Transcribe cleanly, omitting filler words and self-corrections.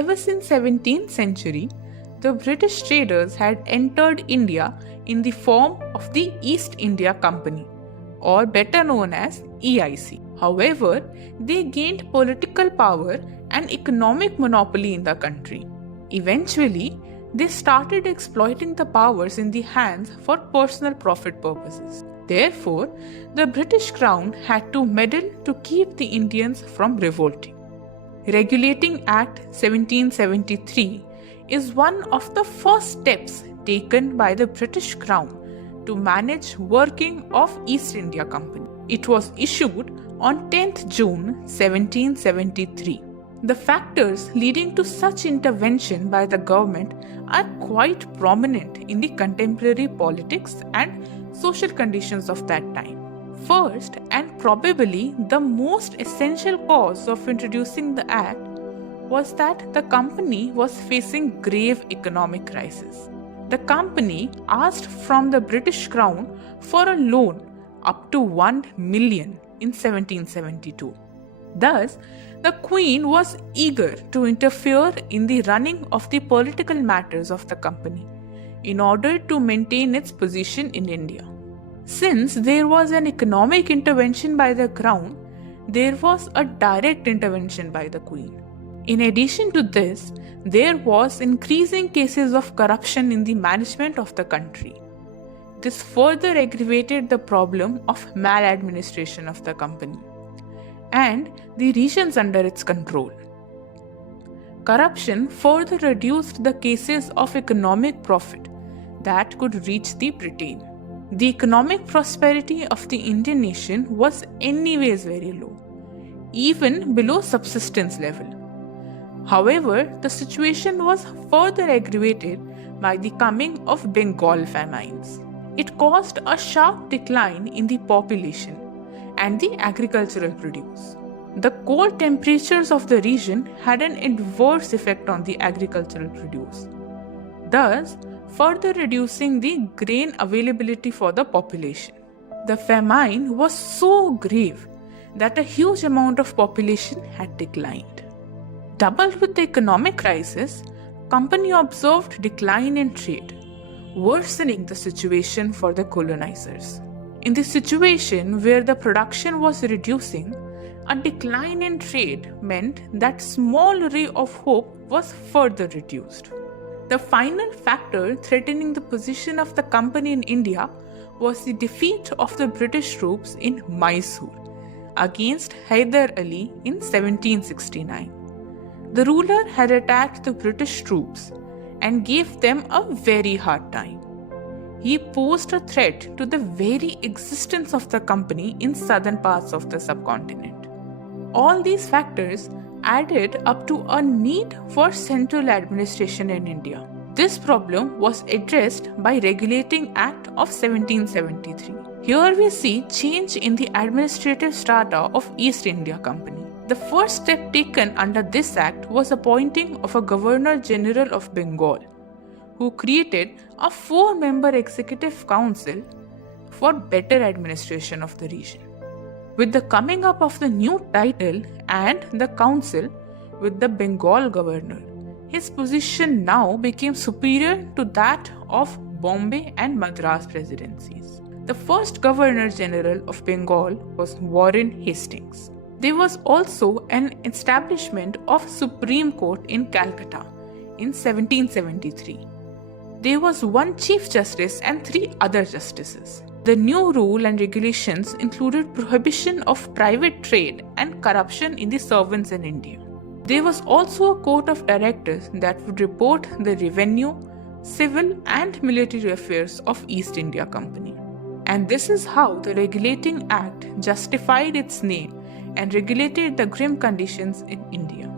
Ever since 17th century, the British traders had entered India in the form of the East India Company, or better known as EIC. However, they gained political power and economic monopoly in the country. Eventually, they started exploiting the powers in the hands for personal profit purposes. Therefore, the British Crown had to meddle to keep the Indians from revolting. Regulating Act 1773 is one of the first steps taken by the British Crown to manage working of East India Company. It was issued on 10th June 1773. The factors leading to such intervention by the government are quite prominent in the contemporary politics and social conditions of that time. First, and probably the most essential cause of introducing the act, was that the company was facing grave economic crisis. The company asked from the British Crown for a loan up to 1 million in 1772. Thus, the Queen was eager to interfere in the running of the political matters of the company in order to maintain its position in India. Since there was an economic intervention by the Crown, there was a direct intervention by the Queen. In addition to this, there was increasing cases of corruption in the management of the country. This further aggravated the problem of maladministration of the company and the regions under its control. Corruption further reduced the cases of economic profit that could reach the Britain. The economic prosperity of the Indian nation was anyways very low, even below subsistence level. However, the situation was further aggravated by the coming of Bengal famines. It caused a sharp decline in the population and the agricultural produce. The cold temperatures of the region had an adverse effect on the agricultural produce, thus further reducing the grain availability for the population. The famine was so grave that a huge amount of population had declined. Doubled with the economic crisis, company observed decline in trade, worsening the situation for the colonizers. In the situation where the production was reducing, a decline in trade meant that small ray of hope was further reduced. The final factor threatening the position of the company in India was the defeat of the British troops in Mysore against Hyder Ali in 1769. The ruler had attacked the British troops and gave them a very hard time. He posed a threat to the very existence of the company in southern parts of the subcontinent. All these factors added up to a need for central administration in India. This problem was addressed by Regulating Act of 1773. Here we see change in the administrative strata of East India Company. The first step taken under this act was appointing of a Governor General of Bengal, who created a 4-member executive council for better administration of the region. With the coming up of the new title and the council with the Bengal governor, his position now became superior to that of Bombay and Madras presidencies. The first Governor General of Bengal was Warren Hastings. There was also an establishment of Supreme Court in Calcutta in 1773. There was one Chief Justice and 3 other justices. The new rule and regulations included prohibition of private trade and corruption in the servants in India. There was also a court of directors that would report the revenue, civil and military affairs of East India Company. And this is how the Regulating Act justified its name and regulated the grim conditions in India.